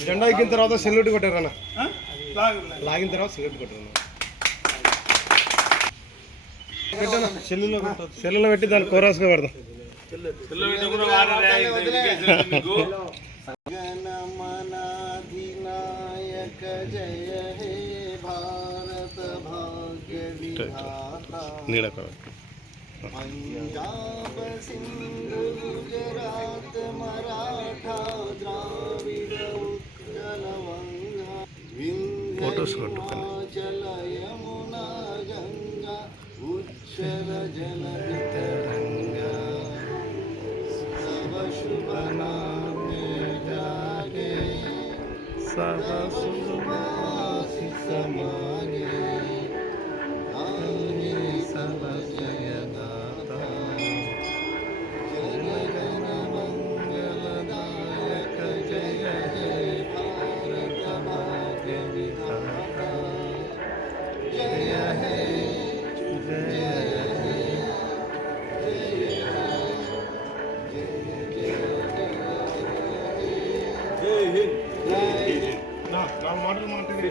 జెండా ఎక్కిన తర్వాత సెల్యూట్ కొట్టారన్న, లాగిన తర్వాత సెల్యూట్ కొట్టారు. సెల్లులో పెట్టి దాన్ని కోరాసుగా పెడదాం. గణమనాధినాయక జయ హే భారత భాగ్య విధాతా పంజాబ సింధు గుజరాత్ మరాఠా ద్రావిడ ఉత్కల వంగ వింధ్యాచల యమునా గంగా ఉచ్చల జలధి తరంగా సవ శుభ నామే జాగే సవ శుభాశిష మాగే గాయే సవ జయదాతా జయ గణ మంగళదాయక జయ హే భారత భాగ్య విధాతా జయ హే జయ హే జయ జయ మాటలు మాట్లాడి